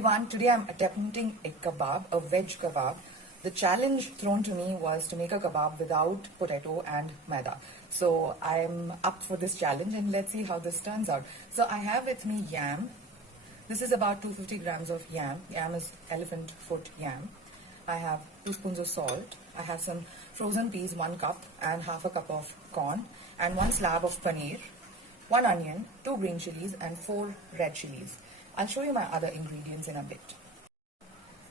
everyone, today I'm attempting a kebab, a veg kebab. The challenge thrown to me was to make a kebab without potato and maida. So I'm up for this challenge and let's see how this turns out. So I have with me yam. This is about 250 grams of yam. Yam is elephant foot yam. I have 2 spoons of salt. I have some frozen peas, 1 cup, and half a cup of corn, and 1 slab of paneer, 1 onion, 2 green chilies, and 4 red chilies. I'll show you my other ingredients in a bit.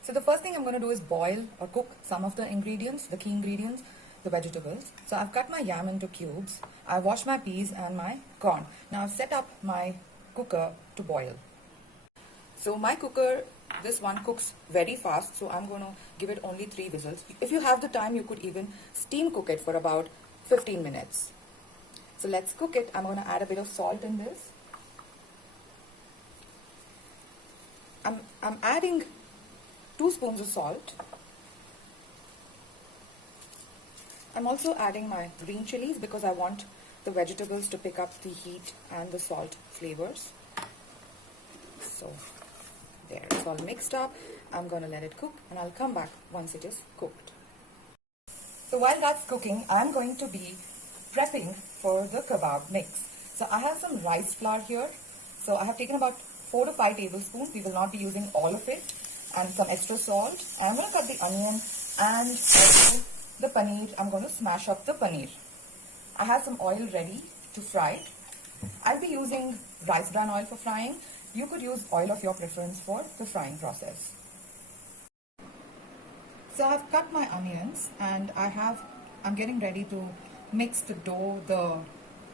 So the first thing I'm going to do is boil or cook some of the ingredients, the key ingredients, the vegetables. So I've cut my yam into cubes. I've washed my peas and my corn. Now I've set up my cooker to boil. So my cooker, this one cooks very fast, so I'm going to give it only 3 whistles. If you have the time, you could even steam cook it for about 15 minutes. So let's cook it. I'm going to add a bit of salt in this. I'm adding 2 spoons of salt. I'm also adding my green chilies because I want the vegetables to pick up the heat and the salt flavors. So there, it's all mixed up. I'm going to let it cook and I'll come back once it is cooked. So while that's cooking, I'm going to be prepping for the kebab mix. So I have some rice flour here. So I have taken about 4 to 5 tablespoons. We will not be using all of it. And some extra salt. I'm going to cut the onion and also the paneer. I'm going to smash up the paneer. I have some oil ready to fry. I'll be using rice bran oil for frying. You could use oil of your preference for the frying process. So I've cut my onions and I'm getting ready to mix the dough, the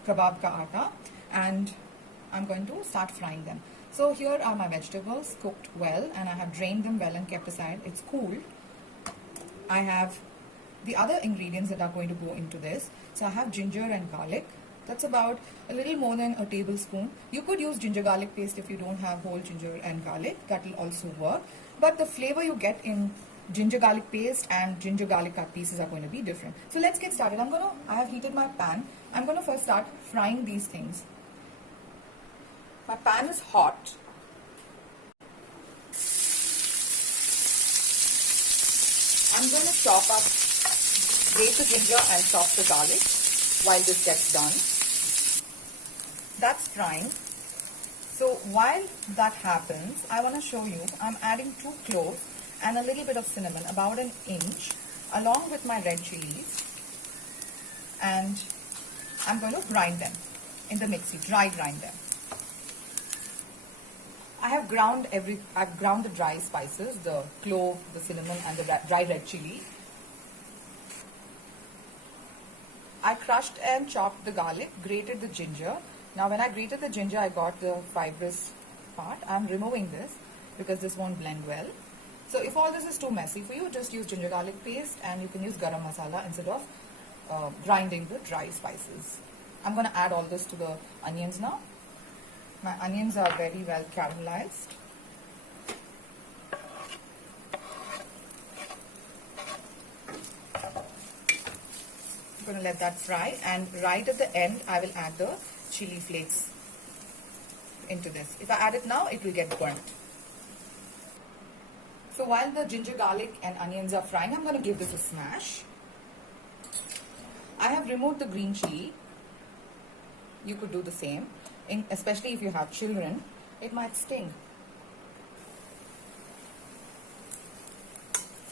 kebab ka atta, and I'm going to start frying them. So here are my vegetables cooked well and I have drained them well and kept aside. It's cool. I have the other ingredients that are going to go into this. So I have ginger and garlic. That's about a little more than a tablespoon. You could use ginger garlic paste if you don't have whole ginger and garlic. That will also work. But the flavor you get in ginger garlic paste and ginger garlic cut pieces are going to be different. So let's get started. I have heated my pan. I'm going to first start frying these things. My pan is hot. I'm going to chop up, grate the ginger and chop the garlic while this gets done. That's frying. So while that happens, I want to show you, I'm adding 2 cloves and a little bit of cinnamon, about an inch, along with my red chilies. And I'm going to grind them in the mixie, dry grind them. I've ground the dry spices, the clove, the cinnamon and the dry red chili. I crushed and chopped the garlic, grated the ginger. Now when I grated the ginger, I got the fibrous part. I'm removing this because this won't blend well. So if all this is too messy for you, just use ginger garlic paste and you can use garam masala instead of grinding the dry spices. I'm going to add all this to the onions now. My onions are very well caramelized. I'm going to let that fry, and right at the end I will add the chili flakes into this. If I add it now, it will get burnt. So while the ginger, garlic and onions are frying, I'm going to give this a smash. I have removed the green chili. You could do the same. Especially if you have children, it might sting.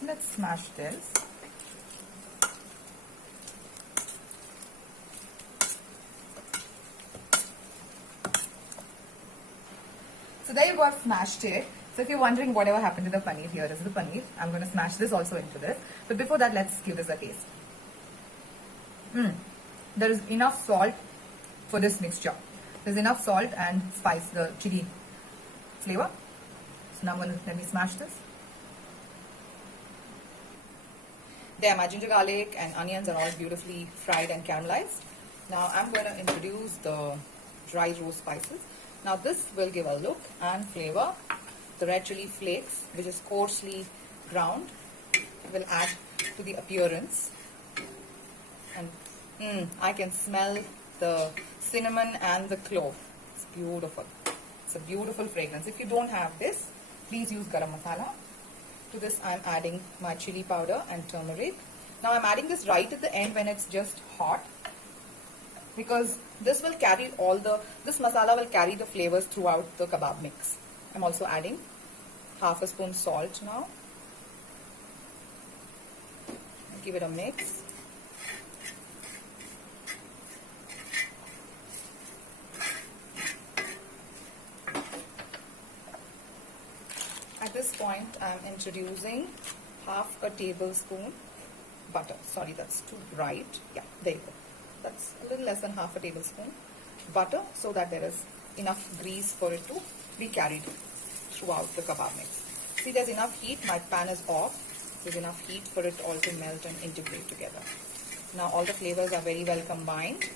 Let's smash this. So there you go, I've smashed it. So if you're wondering whatever happened to the paneer, here is the paneer. I'm going to smash this also into this. But before that, let's give this a taste. There is enough salt for this mixture. There's enough salt and spice, the chili flavor. So now let me smash this. There, my ginger, garlic and onions are all beautifully fried and caramelized. Now I'm going to introduce the dry roast spices. Now this will give a look and flavor. The red chili flakes, which is coarsely ground, will add to the appearance. And I can smell the cinnamon and the clove. It's beautiful. It's a beautiful fragrance. If you don't have this, Please use garam masala. To this I'm adding my chili powder and turmeric. Now I'm adding this right at the end when it's just hot, because this masala will carry the flavors throughout the kebab mix. I'm also adding half a spoon salt now. Give it a mix. At this point, I'm introducing half a tablespoon butter. Sorry, that's too bright. Yeah, there you go. That's a little less than half a tablespoon butter, so that there is enough grease for it to be carried throughout the kebab mix. See, there's enough heat. My pan is off. There's enough heat for it all to melt and integrate together. Now all the flavors are very well combined.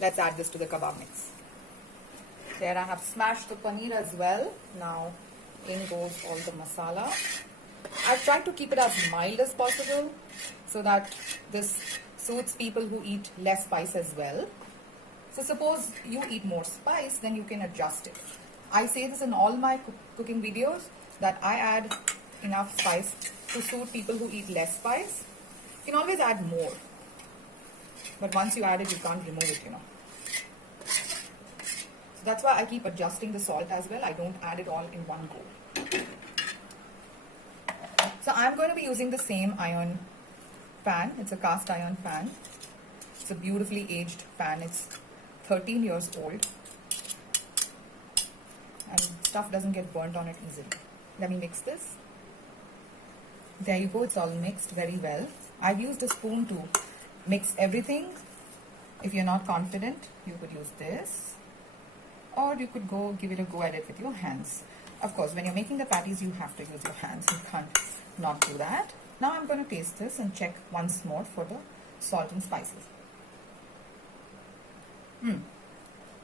Let's add this to the kebab mix. There I have smashed the paneer as well. Now in goes all the masala. I've tried to keep it as mild as possible so that this suits people who eat less spice as well. So suppose you eat more spice, then you can adjust it. I say this in all my cooking videos that I add enough spice to suit people who eat less spice. You can always add more, but once you add it, you can't remove it, So that's why I keep adjusting the salt as well. I don't add it all in one go. So I'm going to be using the same iron pan. It's a cast iron pan. It's a beautifully aged pan. It's 13 years old. And stuff doesn't get burnt on it easily. Let me mix this. There you go, it's all mixed very well. I've used a spoon to mix everything. If you're not confident, you could use this. Or you could give it a go at it with your hands. Of course, when you're making the patties, you have to use your hands. You can't not do that. Now I'm going to taste this and check once more for the salt and spices.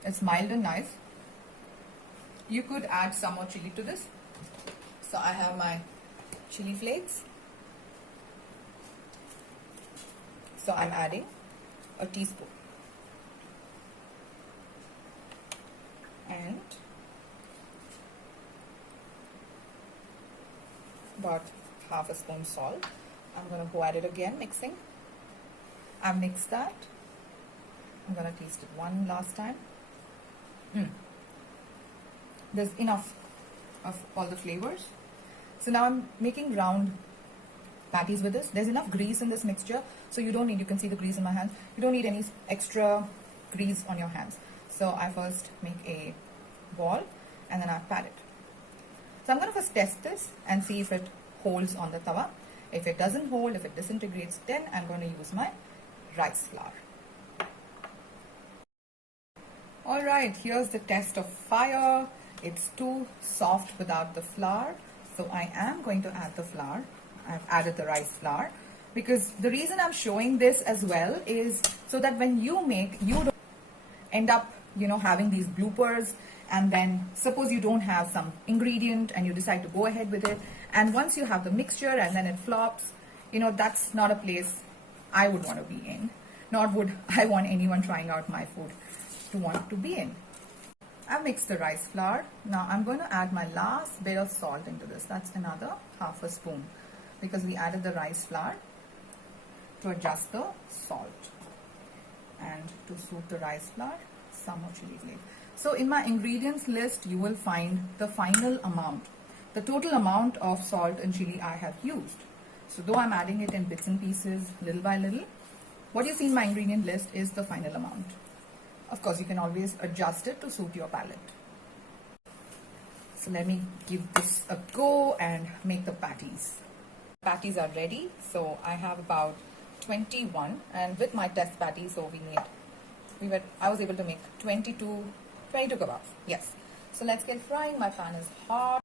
It's mild and nice. You could add some more chili to this. So I have my chili flakes. So I'm adding a teaspoon. And about half a spoon salt. I'm going to go at it again, mixing. I've mixed that. I'm going to taste it one last time. There's enough of all the flavors. So now I'm making round patties with this. There's enough grease in this mixture, so you don't need, you can see the grease in my hands, you don't need any extra grease on your hands. So I first make a ball and then I pat it. So I'm going to first test this and see if it holds on the tawa. If it doesn't hold, if it disintegrates, then I'm going to use my rice flour. Alright, here's the test of fire. It's too soft without the flour, so I am going to add the flour. I've added the rice flour because the reason I'm showing this as well is so that when you make, you don't end up, having these bloopers, and then suppose you don't have some ingredient and you decide to go ahead with it, and once you have the mixture and then it flops, that's not a place I would want to be in, nor would I want anyone trying out my food to want to be in. I've mixed the rice flour. Now I'm going to add my last bit of salt into this. That's another half a spoon because we added the rice flour to adjust the salt. And to suit the rice flour, some more chili flakes. So in my ingredients list, you will find the final amount, the total amount of salt and chili I have used. So though I'm adding it in bits and pieces, little by little, what you see in my ingredient list is the final amount. Of course, you can always adjust it to suit your palate. So let me give this a go and make the patties. Patties are ready. So I have about 21, and with my test patty, so I was able to make 22 kebabs. Yes. So let's get frying. My pan is hot.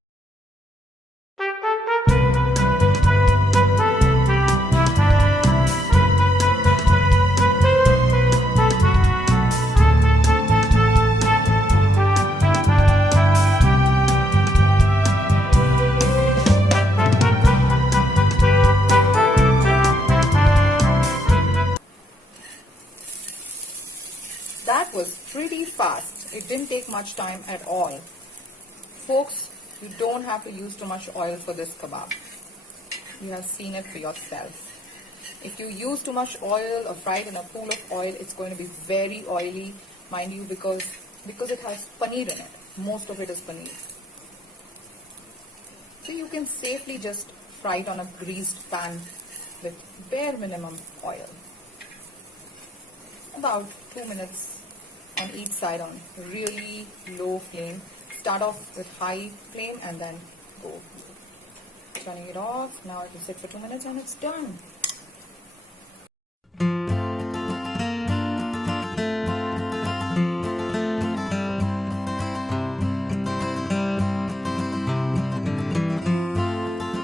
That was pretty fast. It didn't take much time at all. Folks, You don't have to use too much oil for this kebab. You have seen it for yourself. If you use too much oil or fry it in a pool of oil, it's going to be very oily, mind you, because it has paneer in it. Most of it is paneer. So you can safely just fry it on a greased pan with bare minimum oil. About 2 minutes on each side on really low flame. Start off with high flame and then go. Turning it off. Now it will sit for 2 minutes and it's done.